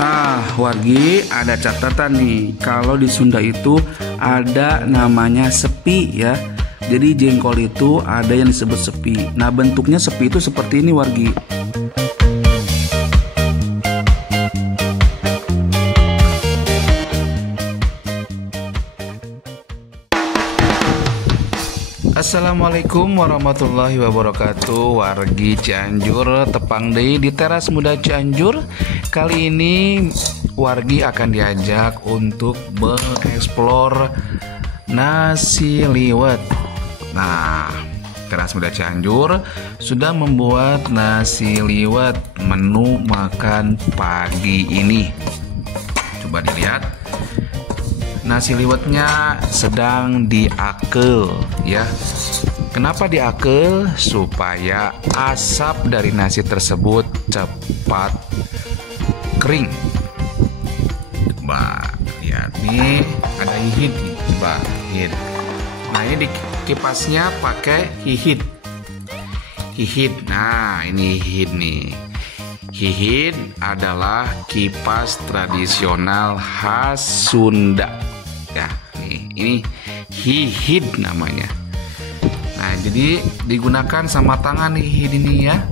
Nah, wargi, ada catatan nih. Kalau di Sunda itu ada namanya sepi ya. Jadi jengkol itu ada yang disebut sepi. Nah, bentuknya sepi itu seperti ini, wargi. Assalamualaikum warahmatullahi wabarakatuh. Wargi Cianjur, tepang deui di Teras Muda Cianjur. Kali ini wargi akan diajak untuk mengeksplor nasi liwet. Nah, Teras Muda Cianjur sudah membuat nasi liwet menu makan pagi ini. Coba dilihat. Nasi liwetnya sedang diakel ya. Kenapa diakel? Supaya asap dari nasi tersebut cepat kering. Coba lihat nih, ada hihit nih. Coba hihit. Nah, ini di kipasnya pakai hihit. Hihit. Nah, ini hihit nih. Hihit adalah kipas tradisional khas Sunda. Ya, ini hihit namanya. Nah, jadi digunakan sama tangan nih hihit ini ya.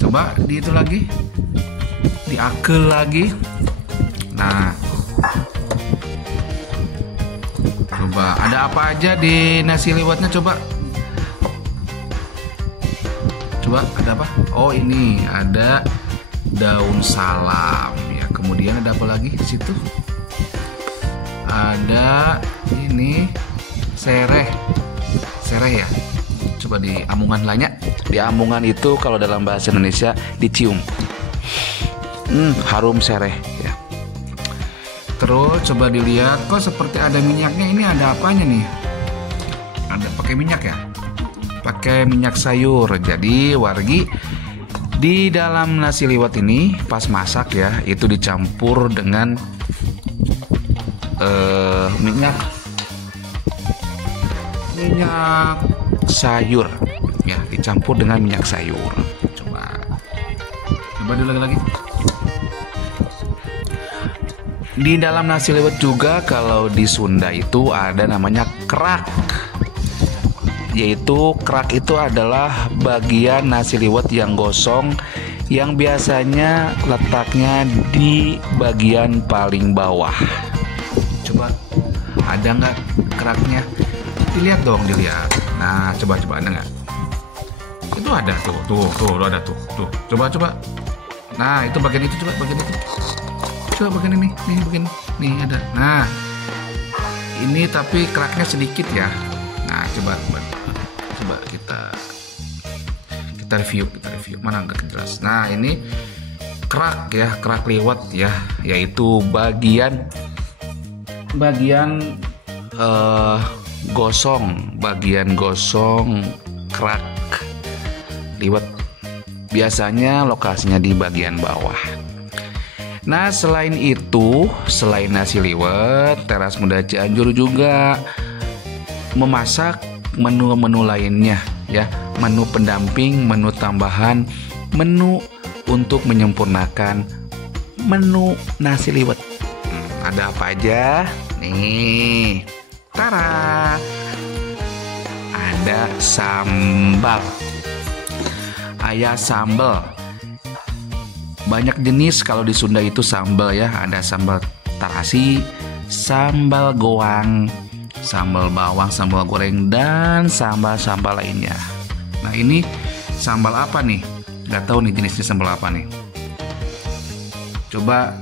Coba di itu lagi, diakel lagi. Nah, coba ada apa aja di nasi liwetnya, coba ada apa? Oh, ini ada daun salam ya. Kemudian ada apa lagi di situ? Ada ini sereh ya. Coba di amungan lainnya. Di amungan itu kalau dalam bahasa Indonesia dicium. Harum sereh ya. Terus coba dilihat, kok seperti ada minyaknya. Ini ada apanya nih? Ada pakai minyak ya? Pakai minyak sayur. Jadi wargi, di dalam nasi liwet ini pas masak ya, itu dicampur dengan minyak sayur ya, dicampur dengan minyak sayur. Coba dulu lagi. Di dalam nasi liwet juga kalau di Sunda itu ada namanya kerak. Yaitu kerak itu adalah bagian nasi liwet yang gosong yang biasanya letaknya di bagian paling bawah. Coba ada nggak keraknya? Dilihat dong, dilihat. Nah, coba ada nggak? Itu ada tuh ada tuh. Coba. Nah, itu bagian itu, coba bagian itu. Coba bagian ini, bagian nih ada. Nah, ini tapi keraknya sedikit ya. Nah, coba kita review. Mana nggak jelas. Nah, ini kerak ya, kerak liwet ya, yaitu bagian gosong kerak liwet. Biasanya lokasinya di bagian bawah. Nah, selain itu, selain nasi liwet, Teras Muda Cianjur juga memasak menu-menu lainnya ya, menu pendamping, menu tambahan, menu untuk menyempurnakan menu nasi liwet. Ada apa aja? Nih, tara, ada sambal, sambal. Banyak jenis kalau di Sunda itu sambal ya. Ada sambal tarasi, sambal goang, sambal bawang, sambal goreng, dan sambal-sambal lainnya. Nah, ini sambal apa nih? Gak tahu nih jenisnya sambal apa nih. Coba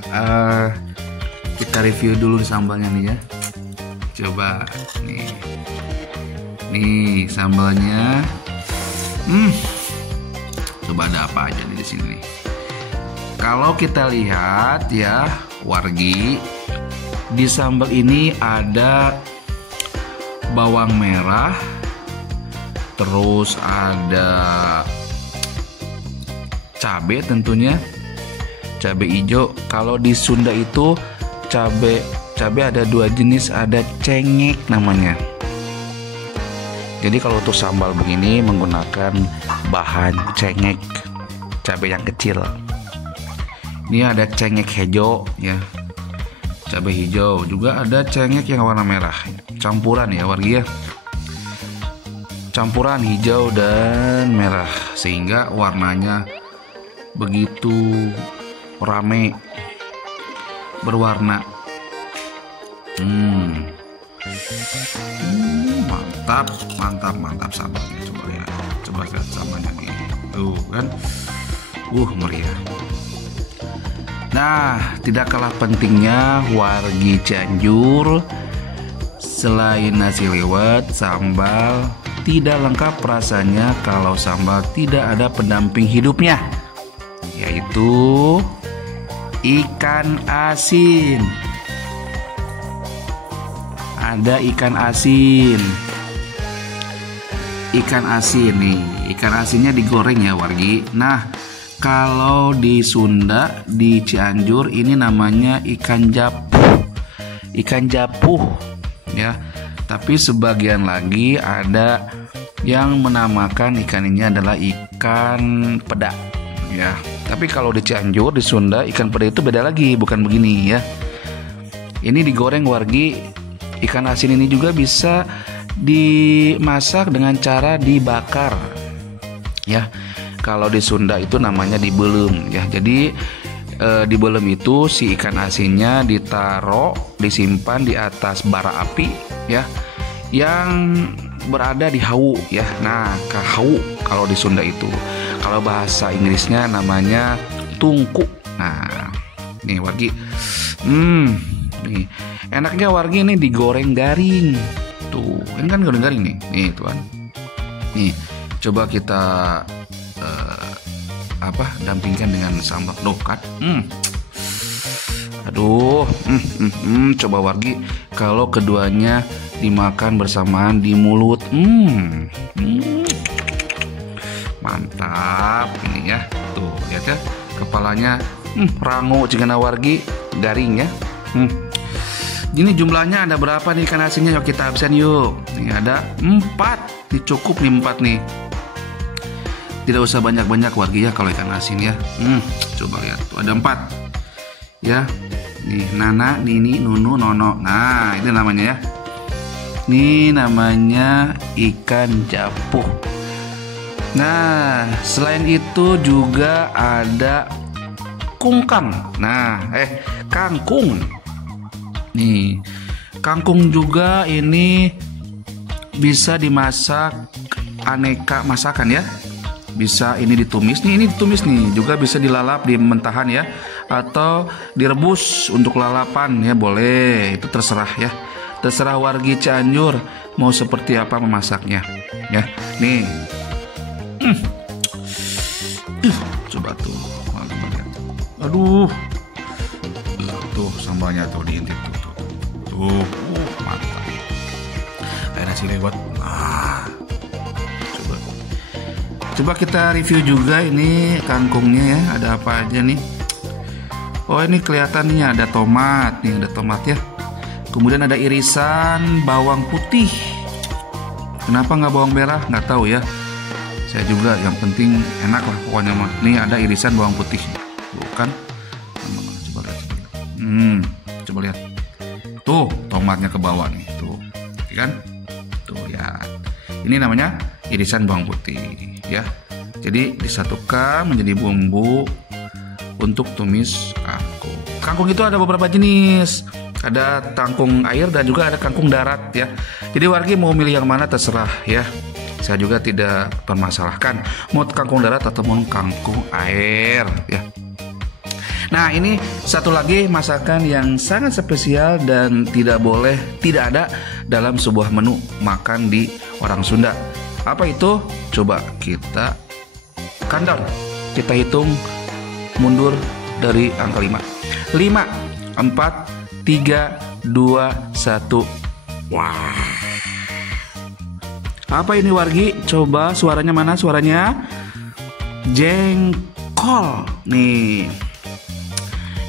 kita review dulu sambalnya nih ya. Coba nih sambalnya. Coba ada apa aja di sini nih. Kalau kita lihat ya, wargi, di sambal ini ada bawang merah, terus ada cabai tentunya, cabai hijau. Kalau di Sunda itu cabai ada dua jenis, ada cengek namanya. Jadi kalau untuk sambal begini menggunakan bahan cengek, cabai yang kecil. Ini ada cengek hijau ya. Cabai hijau, juga ada cengek yang warna merah. Campuran ya wargi ya. Campuran hijau dan merah sehingga warnanya begitu rame berwarna. Mantap sambalnya. Coba lihat sambalnya nih. Tuh kan. Meriah. Nah, tidak kalah pentingnya wargi Cianjur, selain nasi liwet, sambal tidak lengkap rasanya kalau sambal tidak ada pendamping hidupnya, yaitu ikan asin. Ada ikan asin. Ikan asin nih, ikan asinnya digoreng ya wargi. Nah, kalau di Sunda, di Cianjur ini namanya ikan japuh. Ikan japuh ya. Tapi sebagian lagi ada yang menamakan ikan ini adalah ikan peda ya. Tapi kalau di Cianjur, di Sunda, ikan peda itu beda lagi, bukan begini ya. Ini digoreng wargi. Ikan asin ini juga bisa dimasak dengan cara dibakar ya. Kalau di Sunda itu namanya dibelem ya. Jadi dibelem itu si ikan asinnya disimpan di atas bara api ya, yang berada di hawu ya. Nah, hawu kalau di Sunda itu. Kalau bahasa Inggrisnya namanya tungku. Nah, nih wargi. Nih. Enaknya wargi ini digoreng garing. Tuh, ini kan goreng garing nih. Nih, tuan. Nih, coba kita dampingkan dengan sambal. Kan? Coba wargi kalau keduanya dimakan bersamaan di mulut. Mantap ini ya. Tuh, lihat ya. Kepalanya rangu cigana wargi, garing ya. Ini jumlahnya ada berapa nih ikan asinnya? Yuk kita absen yuk. Ini ada 4. Ini cukup nih 4 nih. Tidak usah banyak-banyak wargi ya kalau ikan asin ya. Coba lihat tuh ada 4 ya. Nih Nana, Nini, Nunu, Nono. Nah ini namanya ya. Ini namanya ikan japuh. Nah selain itu juga ada kungkang. Nah kangkung. Nih kangkung juga ini bisa dimasak aneka masakan ya. Bisa ini ditumis nih, juga bisa dilalap di mentahan ya, atau direbus untuk lalapan ya, boleh. Itu terserah ya, terserah wargi Cianjur mau seperti apa memasaknya ya. Nih coba tuh, aduh tuh sambalnya tuh diintip tuh mantap kayak nasi liwet. Coba kita review juga ini kangkungnya ya, ada apa aja nih. Oh ini kelihatan nih ada tomat ya. Kemudian ada irisan bawang putih. Kenapa nggak bawang merah? Nggak tahu ya. Saya juga, yang penting enak lah pokoknya mah. Nih ada irisan bawang putih. Bukan? Coba lihat. Coba lihat. Tuh tomatnya ke bawah nih. Tuh, kan? Tuh ya. Ini namanya irisan bawang putih ya. Jadi disatukan menjadi bumbu untuk tumis kangkung. Kangkung itu ada beberapa jenis. Ada kangkung air dan juga ada kangkung darat ya. Jadi wargi mau milih yang mana terserah ya. Saya juga tidak permasalahkan mau kangkung darat atau mau kangkung air ya. Nah ini satu lagi masakan yang sangat spesial dan tidak ada dalam sebuah menu makan di orang Sunda. Apa itu? Coba kita countdown. Kita hitung mundur dari angka 5. 5, 4, 3, 2, 1. Wah. Apa ini wargi? Coba suaranya mana suaranya? Jengkol. Nih.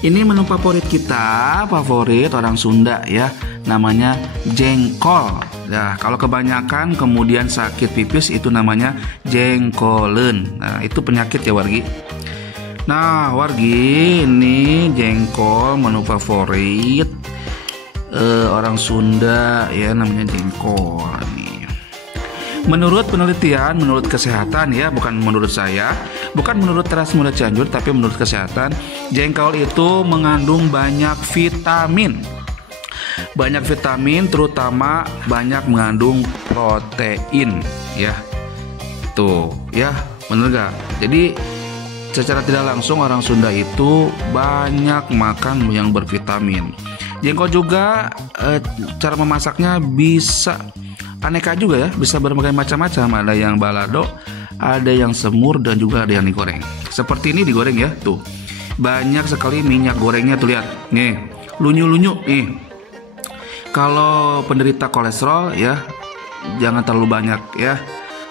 Ini menu favorit kita, favorit orang Sunda ya. Namanya jengkol. Nah, kalau kebanyakan kemudian sakit pipis itu namanya jengkolen. Nah, itu penyakit ya wargi. Nah, wargi, ini jengkol menu favorit orang Sunda ya, namanya jengkol nih. Menurut penelitian, menurut kesehatan ya, bukan menurut saya, bukan menurut Teras Muda Cianjur, tapi menurut kesehatan, jengkol itu mengandung banyak vitamin. Banyak vitamin, terutama banyak mengandung protein ya. Tuh ya, bener gak? Jadi secara tidak langsung orang Sunda itu banyak makan yang bervitamin. Jengkol juga cara memasaknya bisa aneka juga ya, bisa berbagai macam-macam. Ada yang balado, ada yang semur, dan juga ada yang digoreng. Seperti ini digoreng ya, tuh. Banyak sekali minyak gorengnya tuh, lihat. Nih, lunyu-lunyu nih. Kalau penderita kolesterol ya, jangan terlalu banyak ya.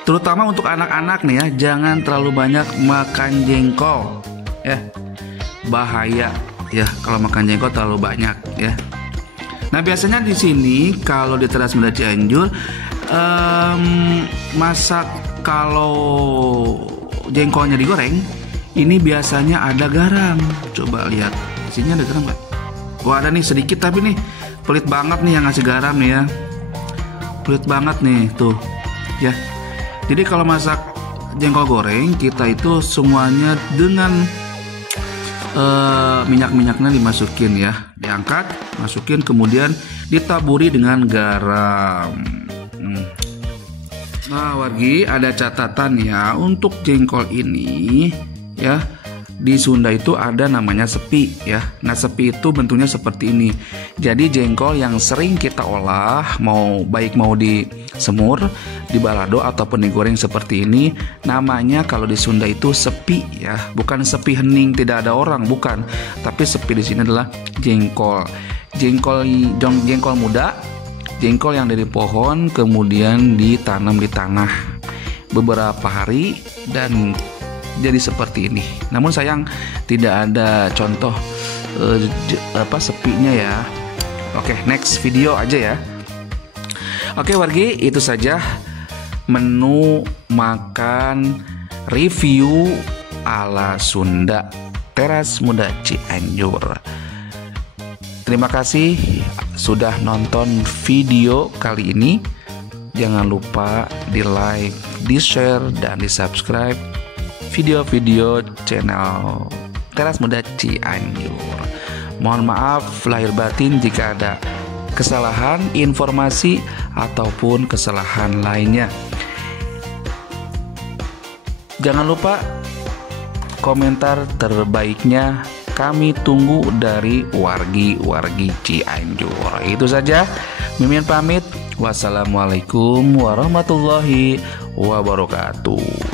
Terutama untuk anak-anak nih ya, jangan terlalu banyak makan jengkol ya. Bahaya ya kalau makan jengkol terlalu banyak ya. Nah, biasanya di sini kalau di Teras Muda Cianjur masak kalau jengkolnya digoreng, ini biasanya ada garam. Coba lihat, di sini ada garam nggak? Wah, ada nih sedikit, tapi nih pelit banget nih yang ngasih garam nih ya. Pelit banget nih tuh ya. Jadi kalau masak jengkol goreng, kita itu semuanya dengan minyak-minyaknya dimasukin ya, diangkat, masukin, kemudian ditaburi dengan garam. Nah, wargi, ada catatan ya untuk jengkol ini ya. Di Sunda itu ada namanya sepi ya. Nah, sepi itu bentuknya seperti ini. Jadi jengkol yang sering kita olah, mau di semur, di balado ataupun digoreng seperti ini, namanya kalau di Sunda itu sepi ya. Bukan sepi hening tidak ada orang, bukan. Tapi sepi di sini adalah jengkol. Jengkol muda, jengkol yang dari pohon kemudian ditanam di tanah beberapa hari dan jadi seperti ini. Namun sayang tidak ada contoh sepinya ya. Oke, next video aja ya. Oke wargi, itu saja menu makan review ala Sunda Teras Muda Cianjur. Terima kasih sudah nonton video kali ini. Jangan lupa di like, di share, dan di subscribe video-video channel Teras Muda Cianjur. Mohon maaf lahir batin jika ada kesalahan informasi ataupun kesalahan lainnya. Jangan lupa komentar terbaiknya kami tunggu dari wargi-wargi Cianjur. Itu saja, Mimin pamit. Wassalamualaikum warahmatullahi wabarakatuh.